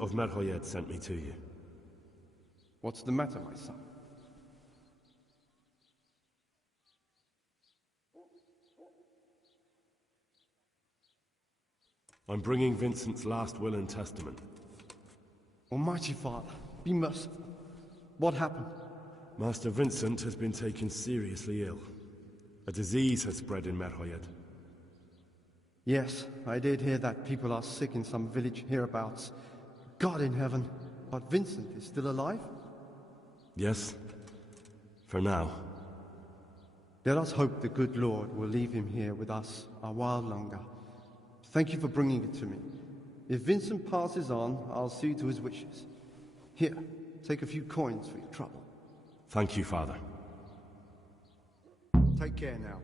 of Merhoyed sent me to you. What's the matter, my son? I'm bringing Vincent's last will and testament. Almighty Father, be merciful. What happened? Master Vincent has been taken seriously ill. A disease has spread in Merhoyed. Yes, I did hear that people are sick in some village hereabouts. God in heaven, but Vincent is still alive? Yes, for now. Let us hope the good Lord will leave him here with us a while longer. Thank you for bringing it to me. If Vincent passes on, I'll see to his wishes. Here, take a few coins for your trouble. Thank you, Father. Take care now.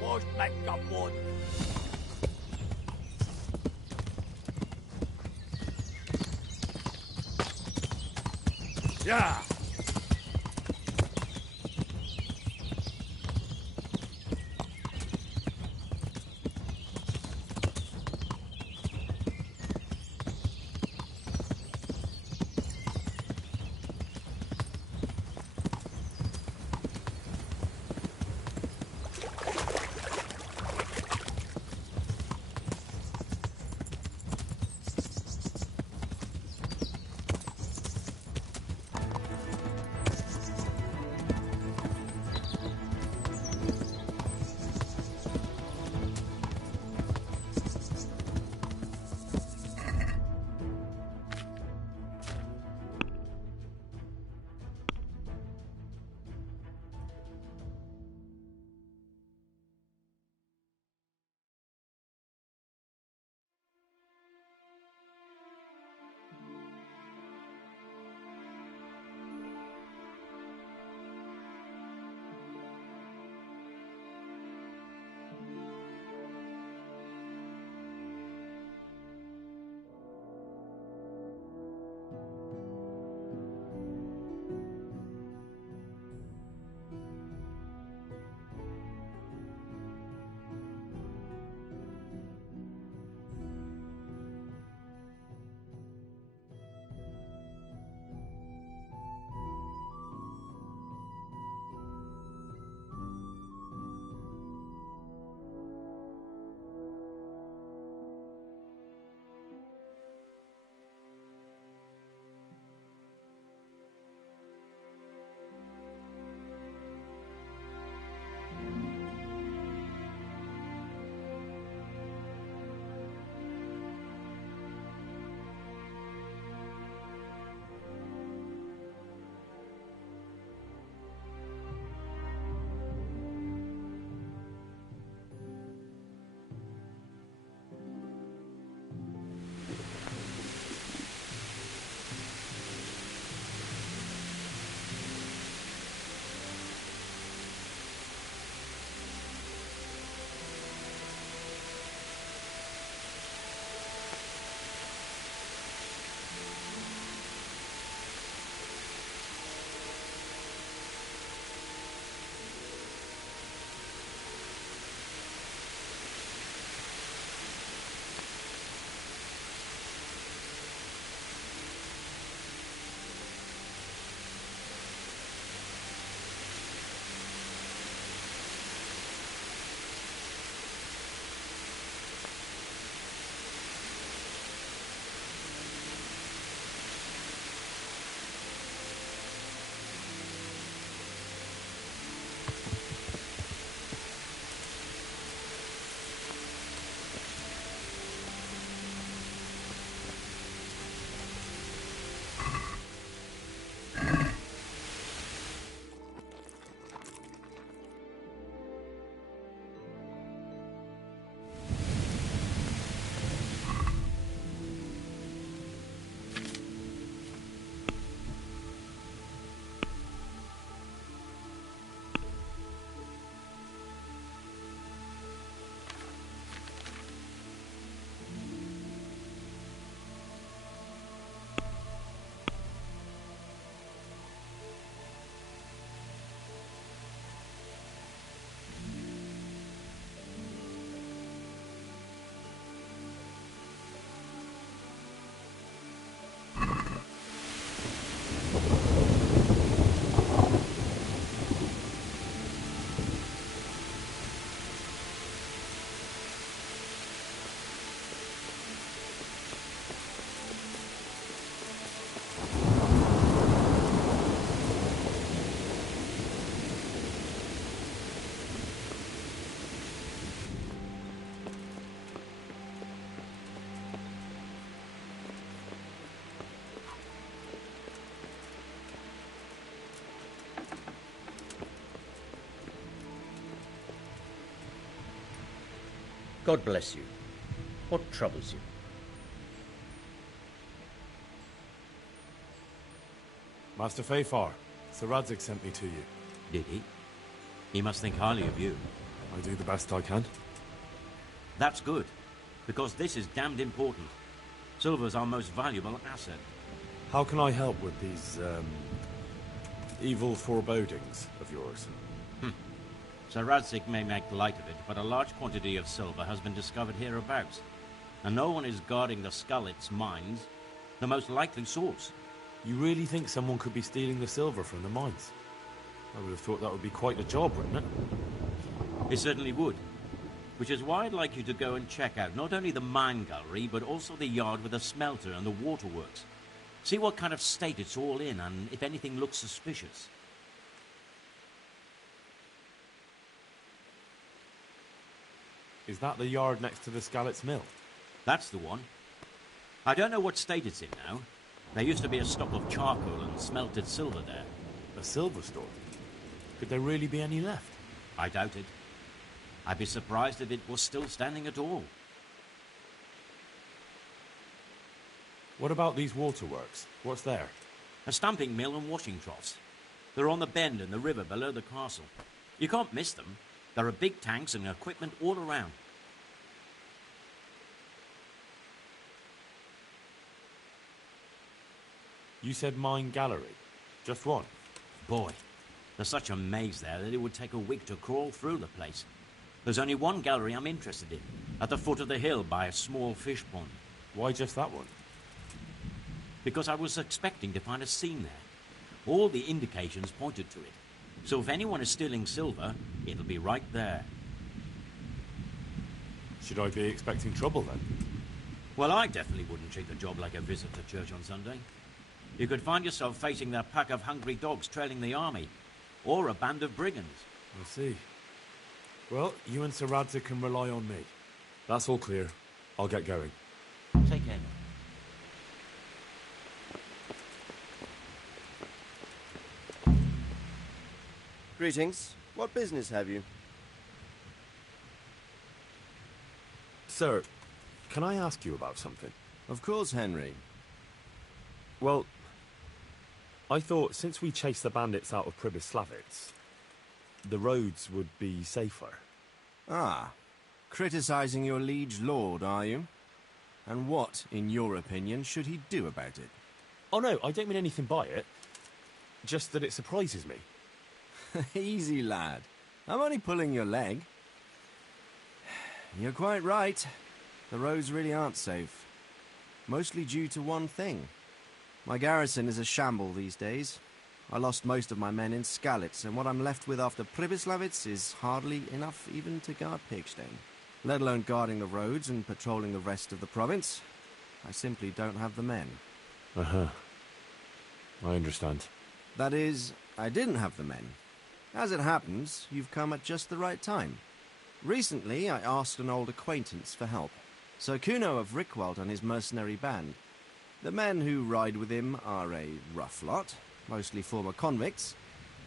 Most like kaput. Yeah. God bless you. What troubles you? Master Fafar, Sir Radzig sent me to you. Did he? He must think highly of you. I do the best I can. That's good, because this is damned important. Silver's our most valuable asset. How can I help with these, evil forebodings of yours? Sir Radzig may make light of it, but a large quantity of silver has been discovered hereabouts, and no one is guarding the Skullets mines, the most likely source. You really think someone could be stealing the silver from the mines? I would have thought that would be quite a job, wouldn't it? It certainly would. Which is why I'd like you to go and check out not only the mine gallery, but also the yard with the smelter and the waterworks. See what kind of state it's all in, and if anything looks suspicious. Is that the yard next to the Skalitz mill? That's the one. I don't know what state it's in now. There used to be a stock of charcoal and smelted silver there. A silver store? Could there really be any left? I doubt it. I'd be surprised if it was still standing at all. What about these waterworks? What's there? A stamping mill and washing troughs. They're on the bend in the river below the castle. You can't miss them. There are big tanks and equipment all around. You said mine gallery. Just one? Boy, there's such a maze there that it would take a week to crawl through the place. There's only one gallery I'm interested in, at the foot of the hill by a small fish pond. Why just that one? Because I was expecting to find a scene there. All the indications pointed to it. So if anyone is stealing silver, it'll be right there. Should I be expecting trouble then? Well, I definitely wouldn't treat the job like a visit to church on Sunday. You could find yourself facing a pack of hungry dogs trailing the army, or a band of brigands. I see. Well, you and Sir Radzig can rely on me. That's all clear. I'll get going. Take care. Greetings. What business have you? Sir, can I ask you about something? Of course, Henry. Well, I thought since we chased the bandits out of Pribyslavitz, the roads would be safer. Ah, criticizing your liege lord, are you? And what, in your opinion, should he do about it? Oh no, I don't mean anything by it. Just that it surprises me. Easy, lad. I'm only pulling your leg. You're quite right. The roads really aren't safe. Mostly due to one thing. My garrison is a shamble these days. I lost most of my men in Skalitz, and what I'm left with after Pribyslavitz is hardly enough even to guard Pigstein. Let alone guarding the roads and patrolling the rest of the province. I simply don't have the men. Uh-huh. I understand. That is, I didn't have the men. As it happens, you've come at just the right time. Recently, I asked an old acquaintance for help. Sir Kuno of Rickwald and his mercenary band. The men who ride with him are a rough lot, mostly former convicts,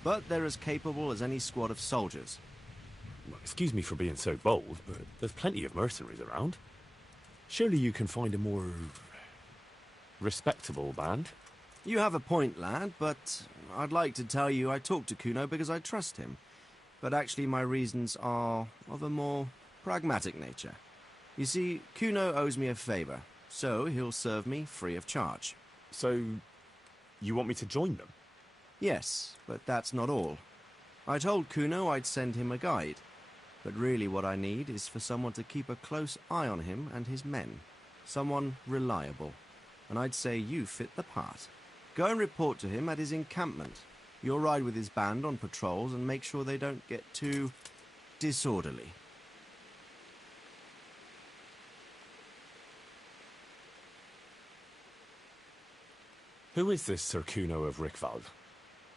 but they're as capable as any squad of soldiers. Excuse me for being so bold, but there's plenty of mercenaries around. Surely you can find a more respectable band? You have a point, lad, but I'd like to tell you I talked to Kuno because I trust him. But actually my reasons are of a more pragmatic nature. You see, Kuno owes me a favour, so he'll serve me free of charge. So, you want me to join them? Yes, but that's not all. I told Kuno I'd send him a guide, but really what I need is for someone to keep a close eye on him and his men. Someone reliable. And I'd say you fit the part. Go and report to him at his encampment. You'll ride with his band on patrols and make sure they don't get too disorderly. Who is this Sir Kuno of Rickwald?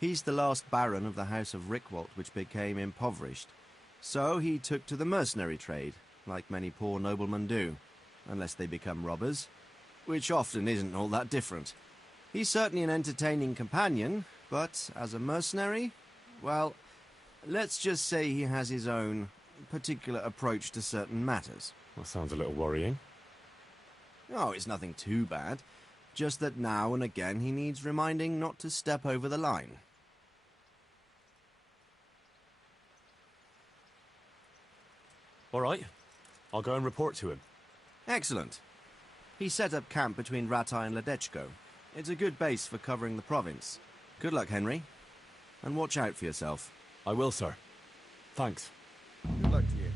He's the last baron of the House of Rickwald, which became impoverished. So he took to the mercenary trade, like many poor noblemen do, unless they become robbers, which often isn't all that different. He's certainly an entertaining companion, but as a mercenary, well, let's just say he has his own particular approach to certain matters. That sounds a little worrying. Oh, it's nothing too bad. Just that now and again he needs reminding not to step over the line. All right. I'll go and report to him. Excellent. He set up camp between Ratai and Ledechko. It's a good base for covering the province. Good luck, Henry. And watch out for yourself. I will, sir. Thanks. Good luck to you.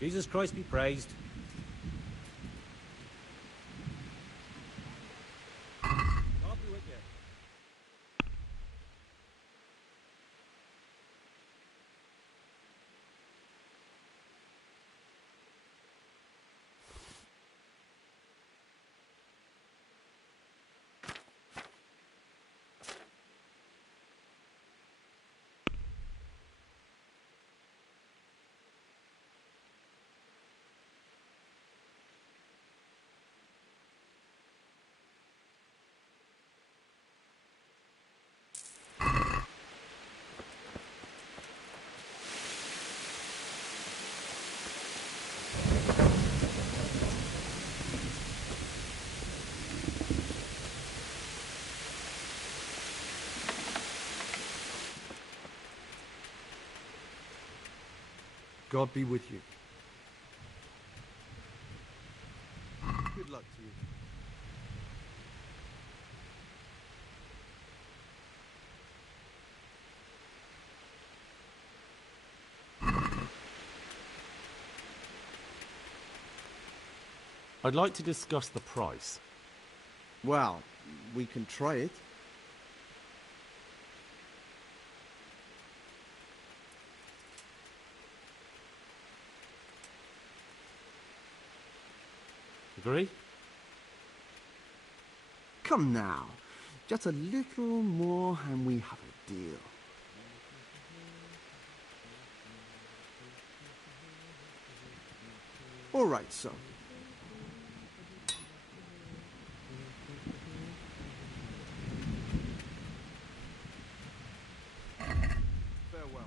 Jesus Christ be praised. God be with you. God be with you. Good luck to you. I'd like to discuss the price. Well, we can try it. Agree? Come now. Just a little more and we have a deal. All right, son. Farewell.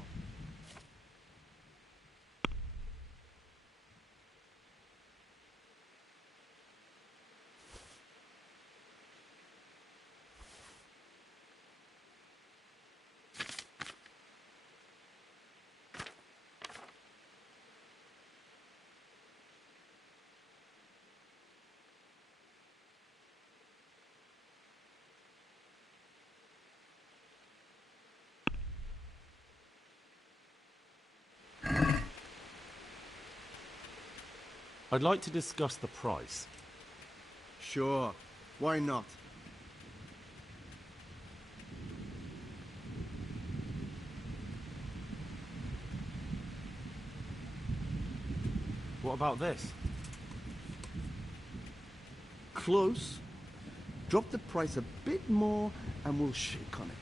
I'd like to discuss the price. Sure. Why not? What about this? Close, Drop the price a bit more and we'll shake on it.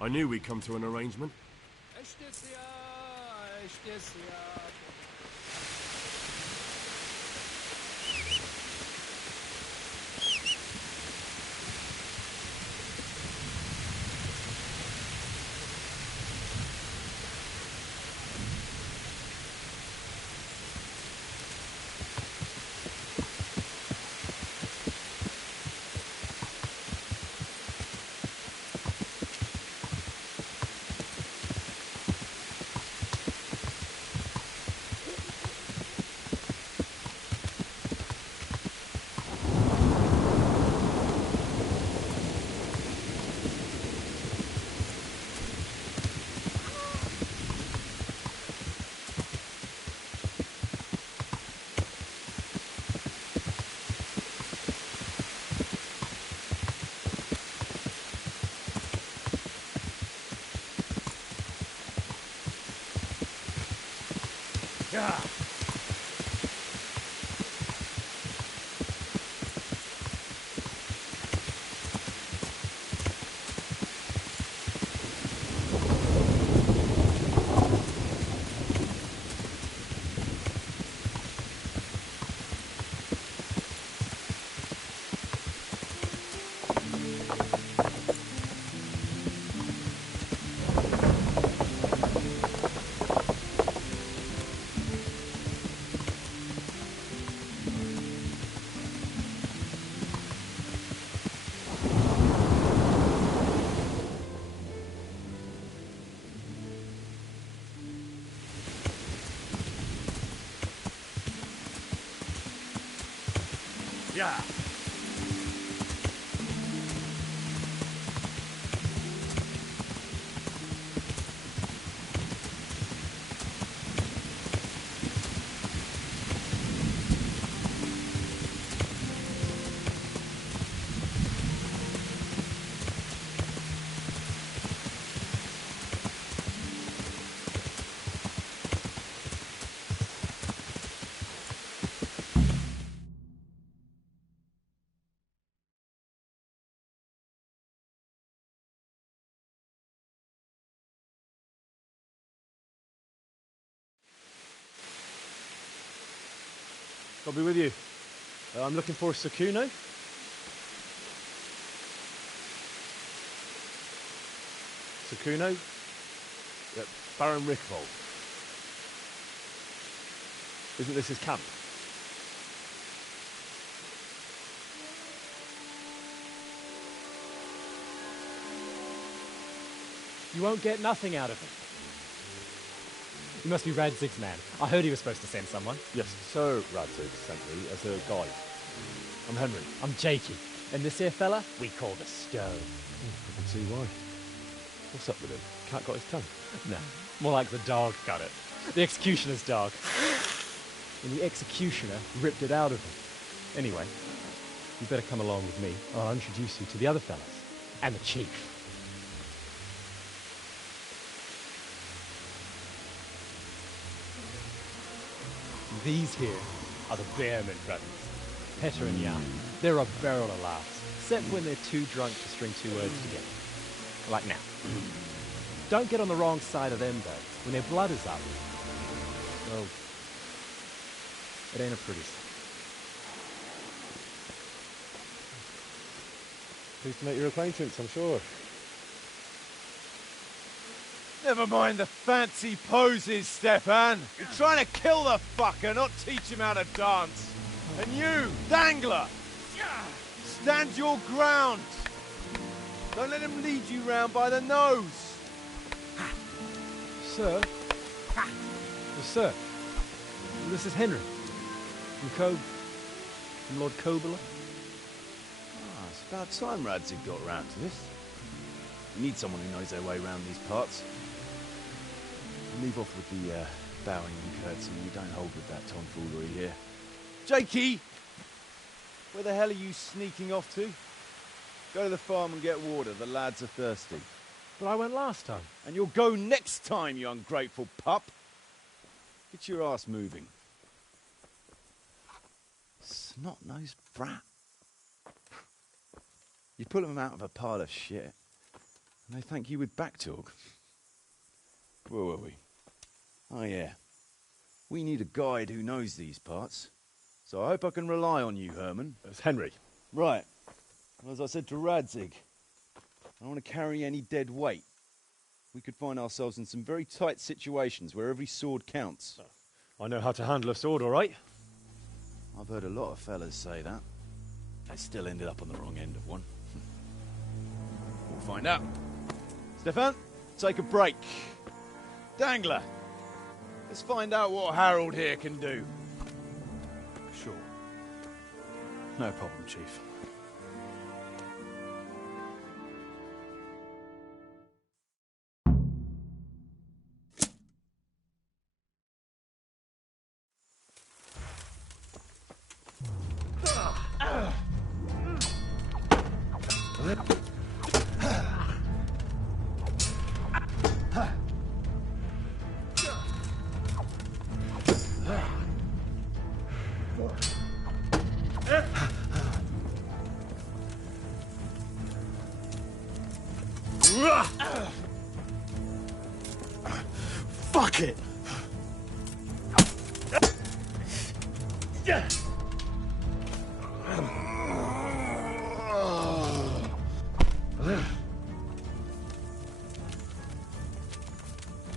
I knew we'd come to an arrangement. Yeah. I'll be with you. I'm looking for Sakuno. Sakuno? Baron Rickvold. Isn't this his camp? You won't get nothing out of him. You must be Radzig's man. I heard he was supposed to send someone. Yes, Sir Radzig sent me as a guide. I'm Henry. I'm Jakey. And this here fella, we call the Stone. I can see why. What's up with him? Cat got his tongue? No, more like the dog got it. The executioner's dog. And the executioner ripped it out of him. Anyway, you better come along with me. I'll introduce you to the other fellas. And the chief. These here are the Bearman brothers, Petter and Jan. They're a barrel of laughs, except when they're too drunk to string two words together. Like now. Don't get on the wrong side of them, though, when their blood is up. Well, it ain't a pretty sight. Pleased to make your acquaintance, I'm sure. Never mind the fancy poses, Stefan. You're trying to kill the fucker, not teach him how to dance. And you, Dangler, stand your ground. Don't let him lead you round by the nose. Sir? Well, sir, this is Henry. From Lord Kobler. It's about time Radzig got round to this. We need someone who knows their way around these parts. Leave off with the bowing and curtsy. We don't hold with that tomfoolery here. Jakey! Where the hell are you sneaking off to? Go to the farm and get water. The lads are thirsty. But I went last time. And you'll go next time, you ungrateful pup. Get your ass moving. snot-nosed brat. You pull them out of a pile of shit, and they thank you with back talk. Where were we? Oh, yeah. We need a guide who knows these parts. So I hope I can rely on you, Herman. It's Henry. Right. Well, as I said to Radzig, I don't want to carry any dead weight. We could find ourselves in some very tight situations where every sword counts. I know how to handle a sword, all right. I've heard a lot of fellas say that. They still ended up on the wrong end of one. We'll find out. Stefan, take a break. Dangler, let's find out what Harold here can do. Sure. No problem, Chief. Fuck it!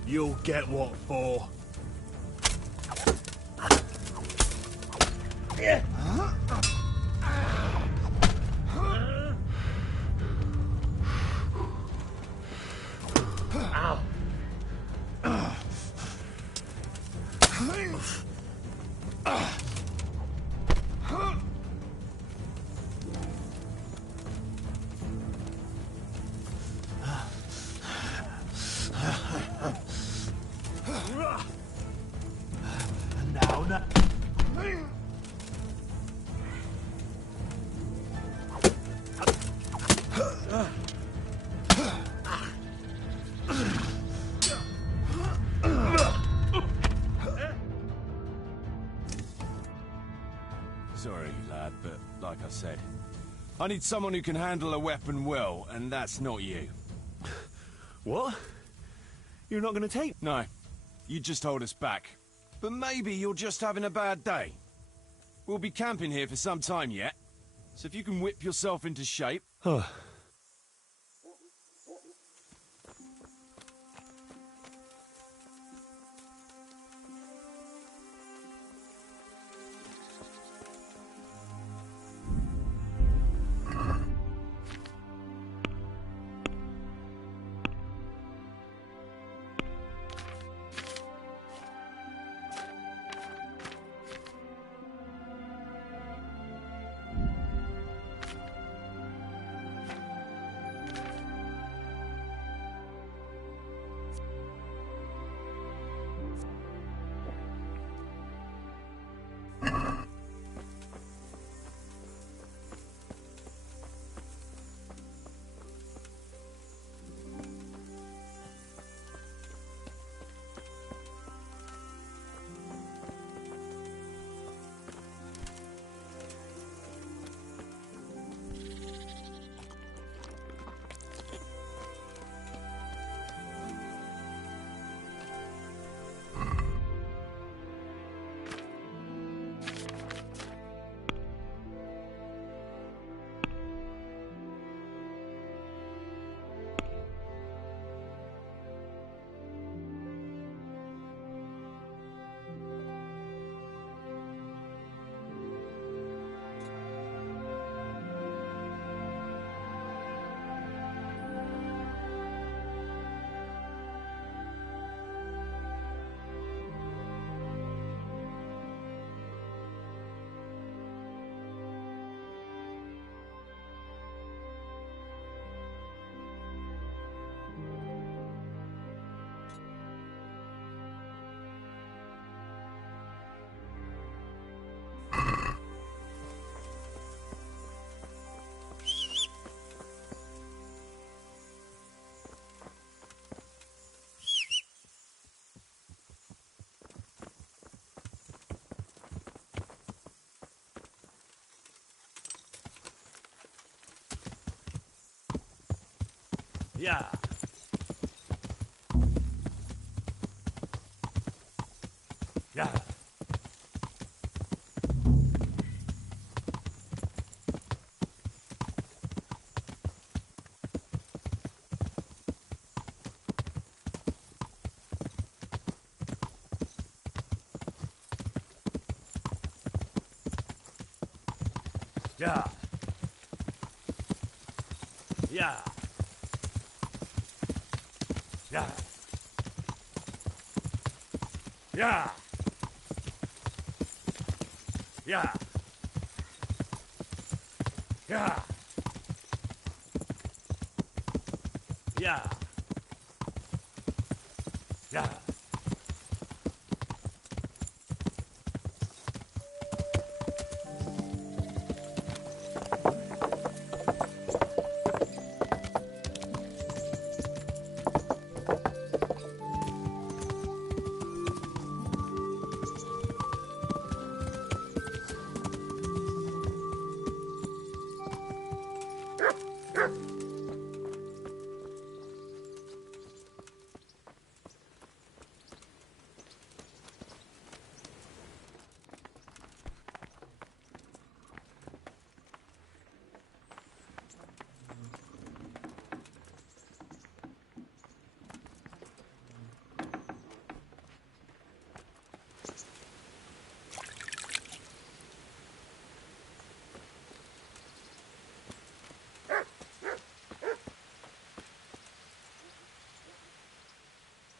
You'll get what for. Now. Sorry, lad, but like I said, I need someone who can handle a weapon well, and that's not you. What? You're not going to take... No, you just hold us back. But maybe you're just having a bad day. We'll be camping here for some time yet, so if you can whip yourself into shape... Yeah. Yeah. Yeah. Yeah. Yeah. Yeah. Yeah. Yeah. Yeah. Yeah.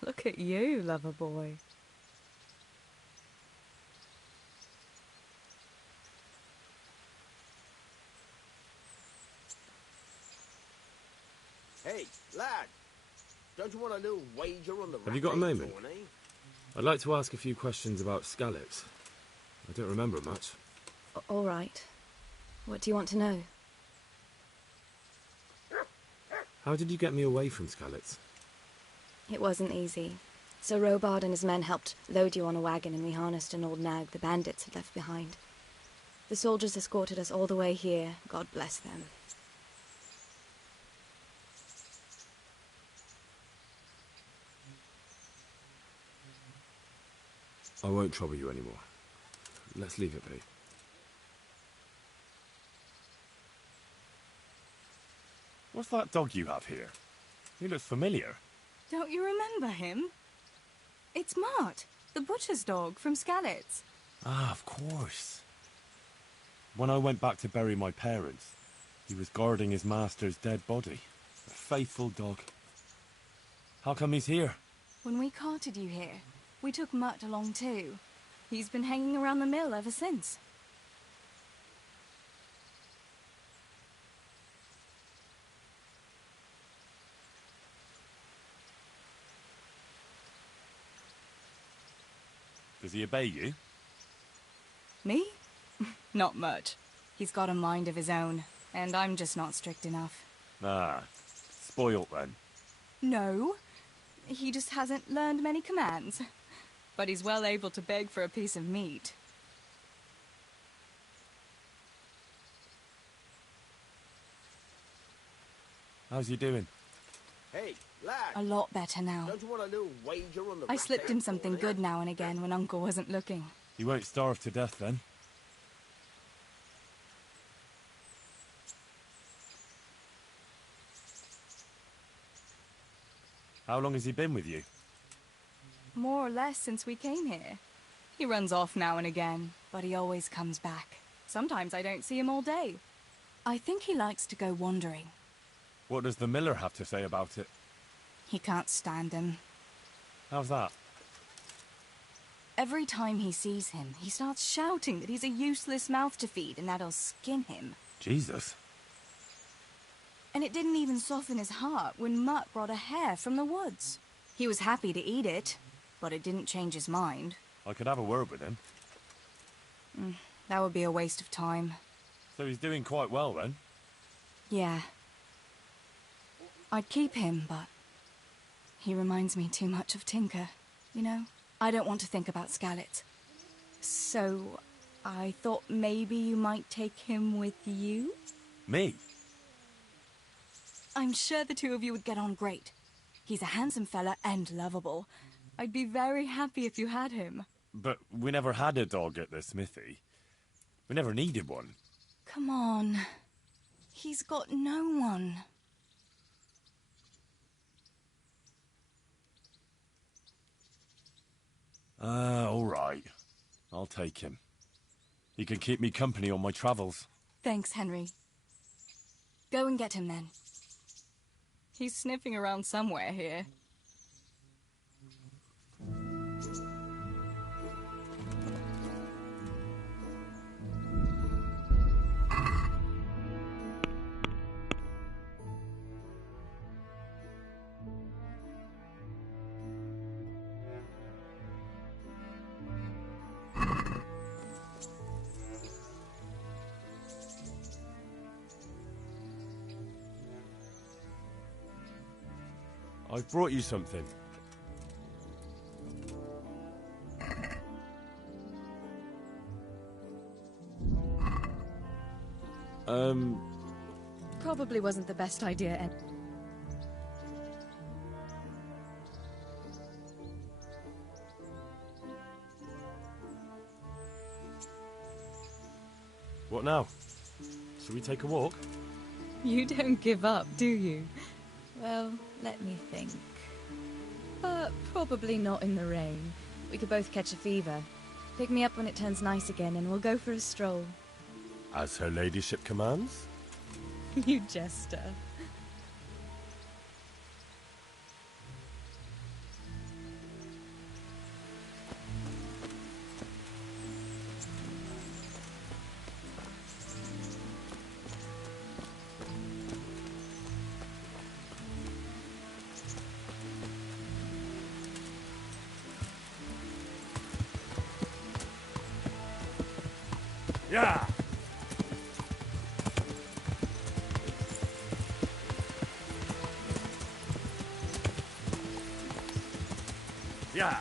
Look at you, lover boy. Hey, lad. Don't you want a little wager on the Have you got a rat moment? horn, eh? I'd like to ask a few questions about Skalitz. I don't remember much. All right. What do you want to know? How did you get me away from Skalitz? It wasn't easy. Sir Robard and his men helped load you on a wagon and we harnessed an old nag the bandits had left behind. The soldiers escorted us all the way here. God bless them. I won't trouble you anymore. Let's leave it be. What's that dog you have here? He looks familiar. Don't you remember him? It's Mart, the butcher's dog from Skalitz. Ah, of course. When I went back to bury my parents, he was guarding his master's dead body. A faithful dog. How come he's here? When we carted you here, we took Mutt along too. He's been hanging around the mill ever since. Does he obey you? Me? Not much. He's got a mind of his own, and I'm just not strict enough. Ah, spoilt then. No, he just hasn't learned many commands. But he's well able to beg for a piece of meat. How's he doing? Hey, lad. A lot better now. Don't you want a little wager on the I rat slipped him something horn, eh? good now and again when Uncle wasn't looking. He won't starve to death then? How long has he been with you? More or less since we came here. He runs off now and again, but he always comes back. Sometimes I don't see him all day. I think he likes to go wandering. What does the miller have to say about it? He can't stand him. How's that? Every time he sees him, he starts shouting that he's a useless mouth to feed and that'll skin him. Jesus. And it didn't even soften his heart when Mutt brought a hare from the woods. He was happy to eat it, but it didn't change his mind. I could have a word with him. That would be a waste of time. So he's doing quite well then? Yeah. I'd keep him, but he reminds me too much of Tinker, you know? I don't want to think about Skalitz. So I thought maybe you might take him with you? Me? I'm sure the two of you would get on great. He's a handsome fella and lovable. I'd be very happy if you had him. But we never had a dog at the smithy. We never needed one. Come on. He's got no one. All right. I'll take him. He can keep me company on my travels. Thanks, Henry. Go and get him then. He's sniffing around somewhere here. I've brought you something. Probably wasn't the best idea, and What now? Shall we take a walk? you don't give up, do you? Well, let me think. But probably not in the rain. We could both catch a fever. Pick me up when it turns nice again and we'll go for a stroll. As her ladyship commands? You jester. Yeah! Yeah!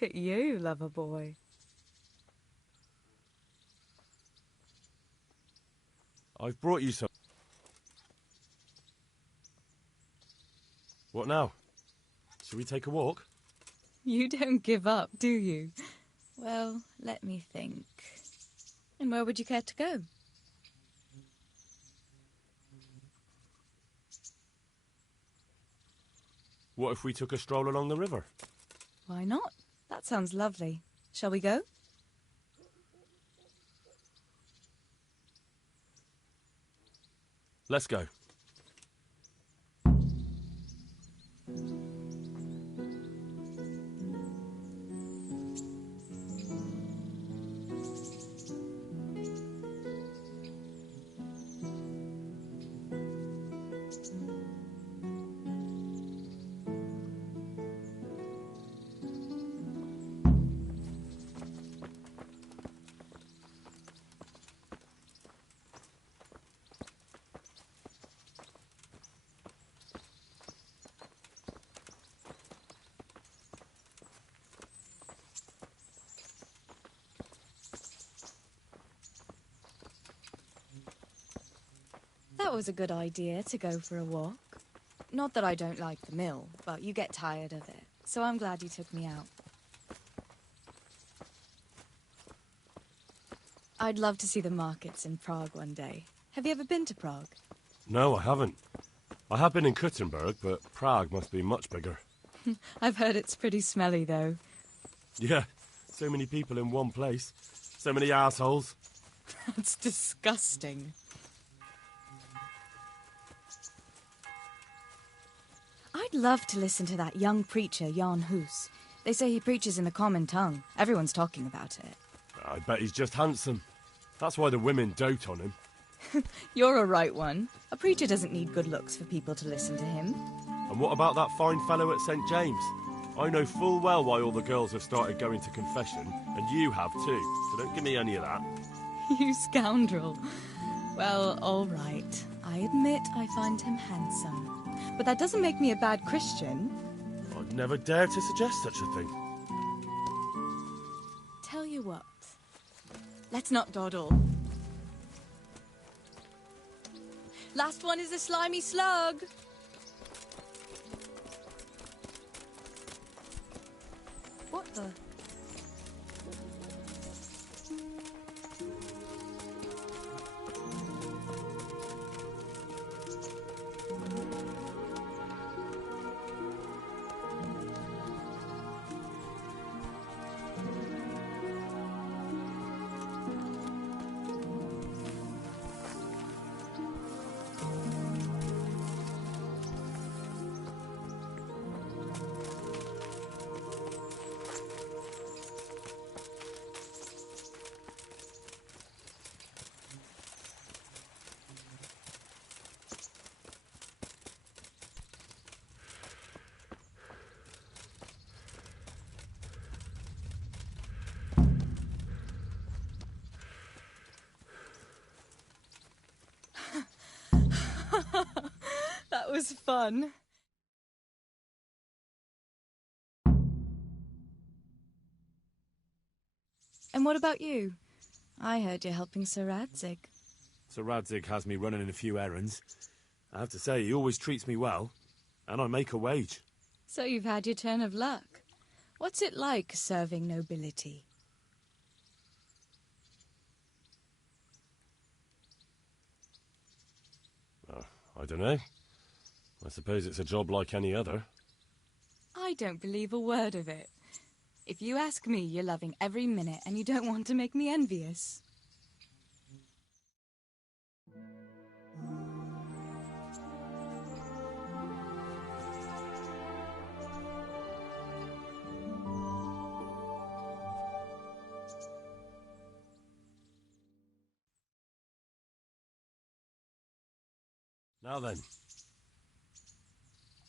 Look at you, lover boy. I've brought you some. What now? Shall we take a walk? You don't give up, do you? Well, let me think. And where would you care to go? What if we took a stroll along the river? Why not? That sounds lovely. Shall we go? Let's go. That was a good idea, to go for a walk. Not that I don't like the mill, but you get tired of it, so I'm glad you took me out. I'd love to see the markets in Prague one day. Have you ever been to Prague? No, I haven't. I have been in Kuttenberg, but Prague must be much bigger. I've heard it's pretty smelly, though. Yeah, so many people in one place. So many assholes. That's disgusting. I'd love to listen to that young preacher, Jan Hus. They say he preaches in the common tongue. Everyone's talking about it. I bet he's just handsome. That's why the women dote on him. You're a right one. A preacher doesn't need good looks for people to listen to him. And what about that fine fellow at St. James? I know full well why all the girls have started going to confession, and you have too, so don't give me any of that. You scoundrel. Well, all right. I admit I find him handsome. But that doesn't make me a bad Christian. I'd never dare to suggest such a thing. Tell you what. Let's not dawdle. Last one is a slimy slug. What the? That was fun. And what about you? I heard you're helping Sir Radzig. Sir Radzig has me running a few errands. I have to say, he always treats me well, and I make a wage. So you've had your turn of luck. What's it like serving nobility? I don't know. I suppose it's a job like any other. I don't believe a word of it. If you ask me, you're loving every minute and you don't want to make me envious. Now then.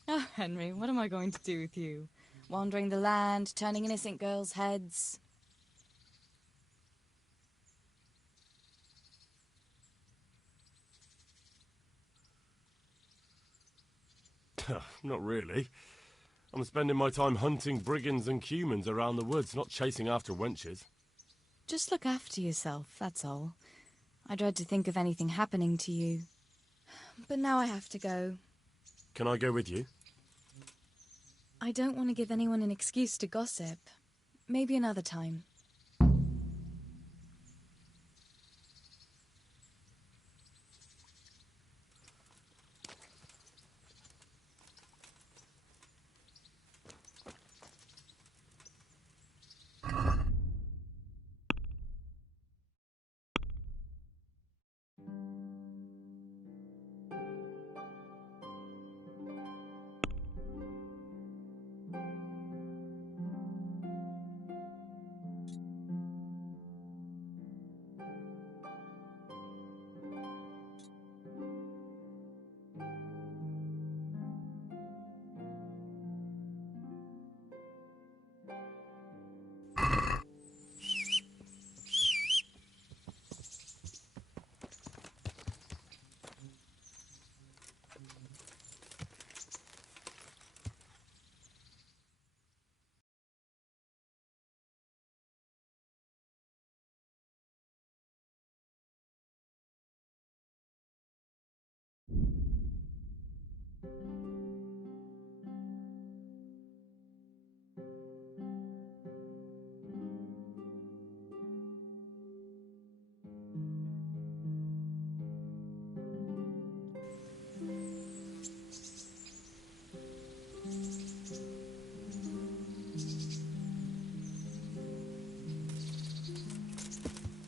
Oh, Henry, what am I going to do with you? Wandering the land, turning innocent girls' heads. Not really. I'm spending my time hunting brigands and humans around the woods, not chasing after wenches. Just look after yourself, that's all. I dread to think of anything happening to you. But now I have to go. Can I go with you? I don't want to give anyone an excuse to gossip. Maybe another time.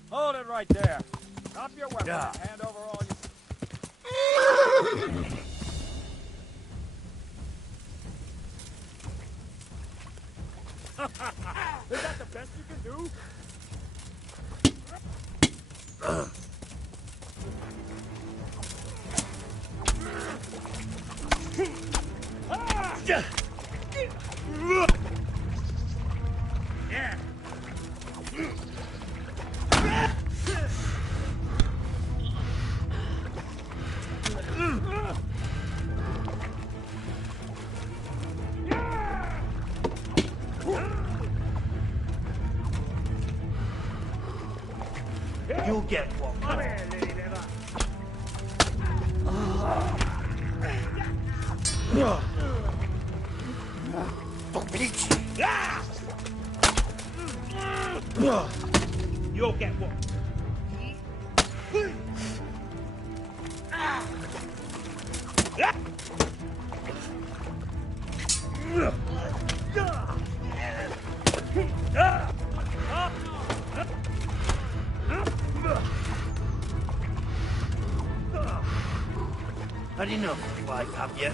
Hold it right there. Drop your weapon and hand over all your... Is that the best you can do? Yeah. You'll get one. Come here, lady liver. You'll get one. Had enough of life, have you?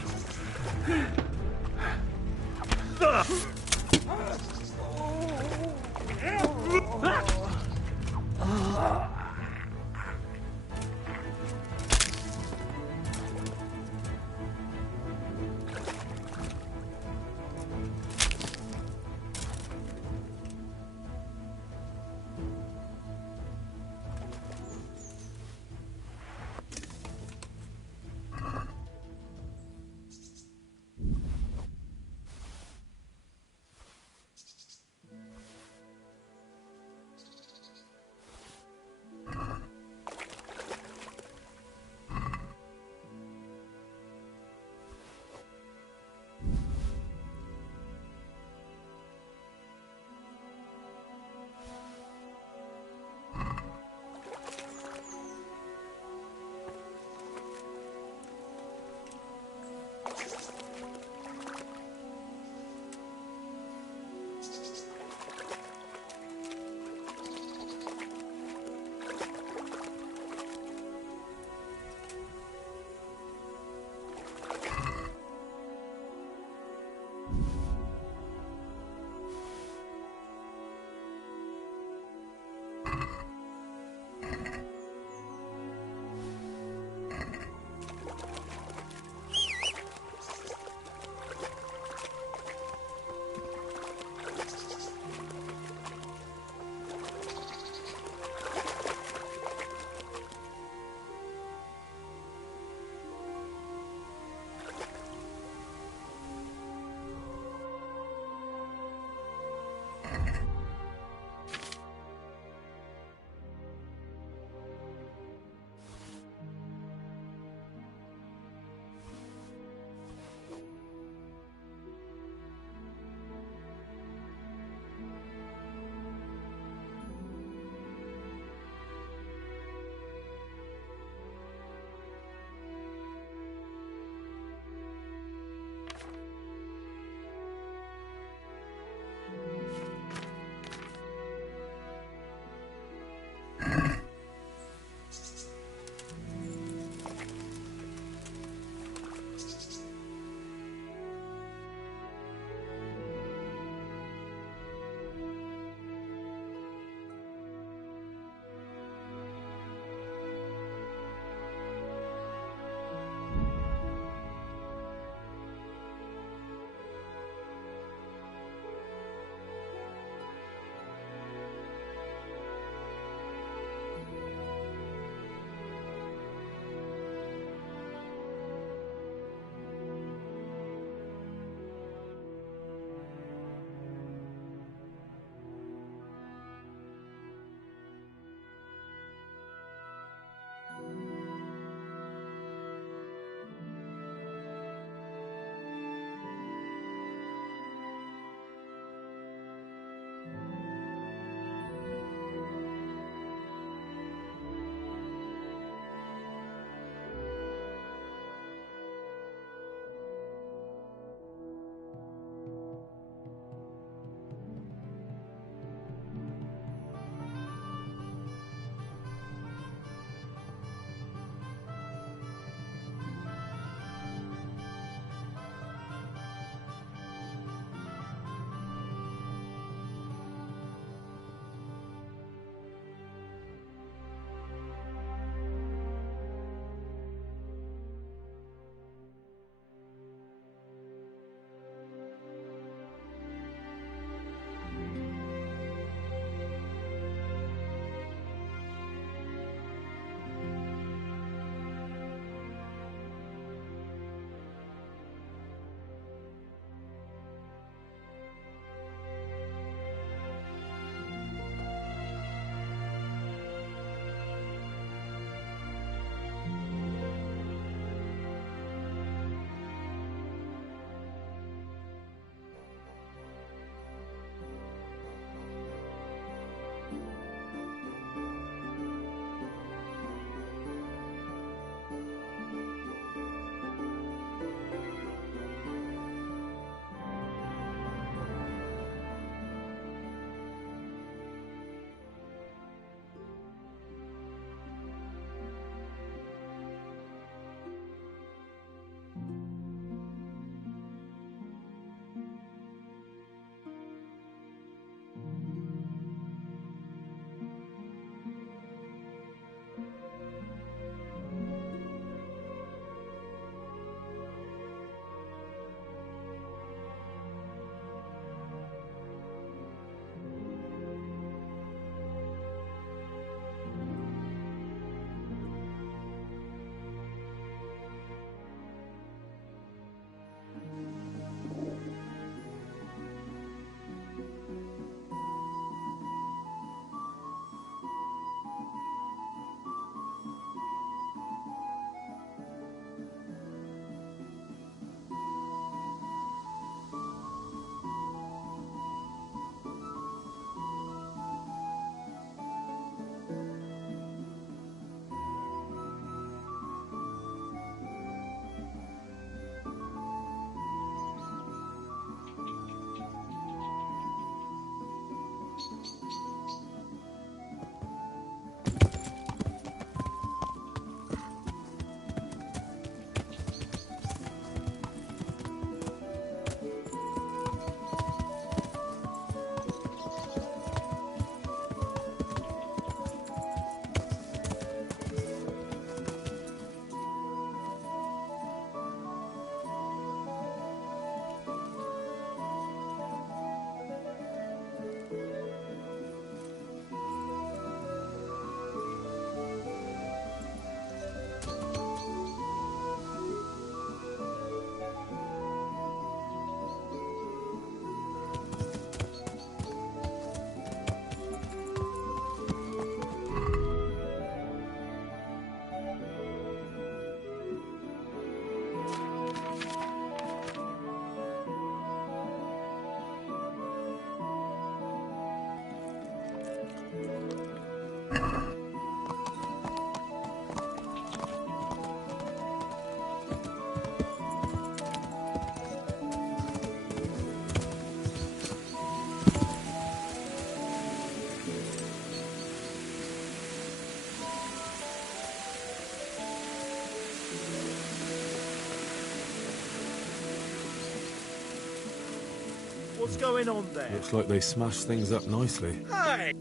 What's going on there? Looks like they smashed things up nicely. Hey!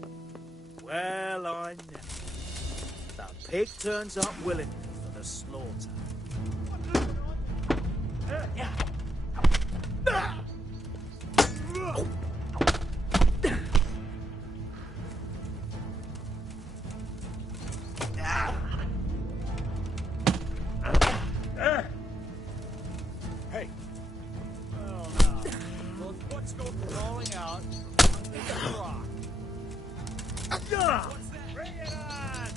Well, I know. The pig turns up willingly for the slaughter. Hey. Oh, no. Well, what's going falling out? It's a rock. What's that? Bring it on!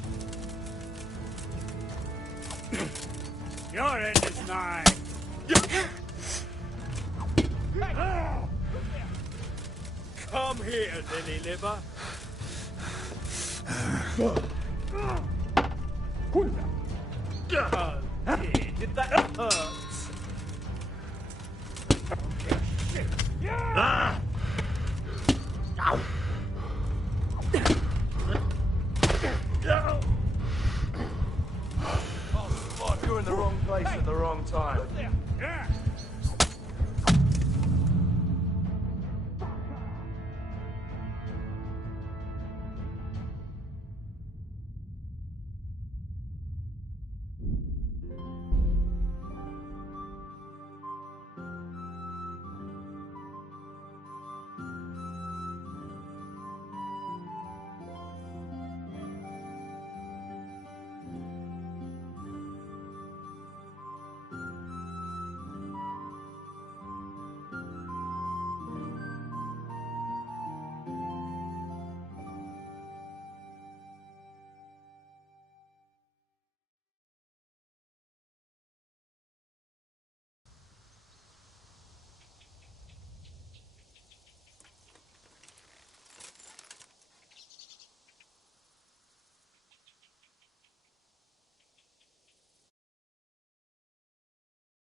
Your end is nigh. Come here, lily liver. Did that hurt? You're in the wrong place at the wrong time.